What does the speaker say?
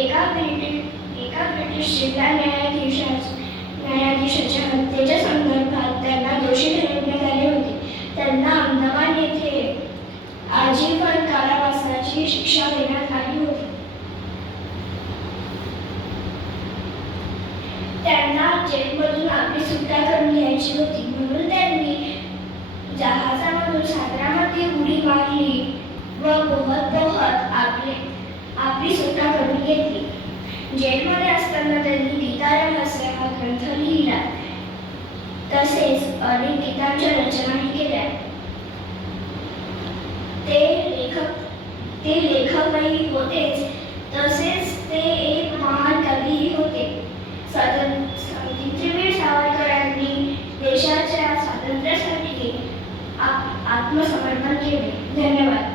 एका ब्रिटिश जिल्हा न्यायाधीशाच्या हत्येच्या संदर्भात त्यांना दोषी ठरवण्यात आले होते. त्यांना अंदमान येथे आजीवन कारावासाची शिक्षा देण्यात आली होती. त्यांना जेलमधून आपली सुटका करून घ्यायची होती, म्हणून त्यांनी जहाजामधून सागरामध्ये उडी मारली व पोहत आपली सुटका करून घेतली. जेलमध्ये असताना त्यांनी गीता रहस्य हा ग्रंथ लिहिला. तसेच अनेक गीतांच्या रचनाही केल्या. ते लेखकही होतेच, तसेच ते एक महान कवीही होते. स्वातंत्र्यवीर सावरकरांनी देशाच्या स्वातंत्र्यासाठी आत्मसमर्पण केले. धन्यवाद.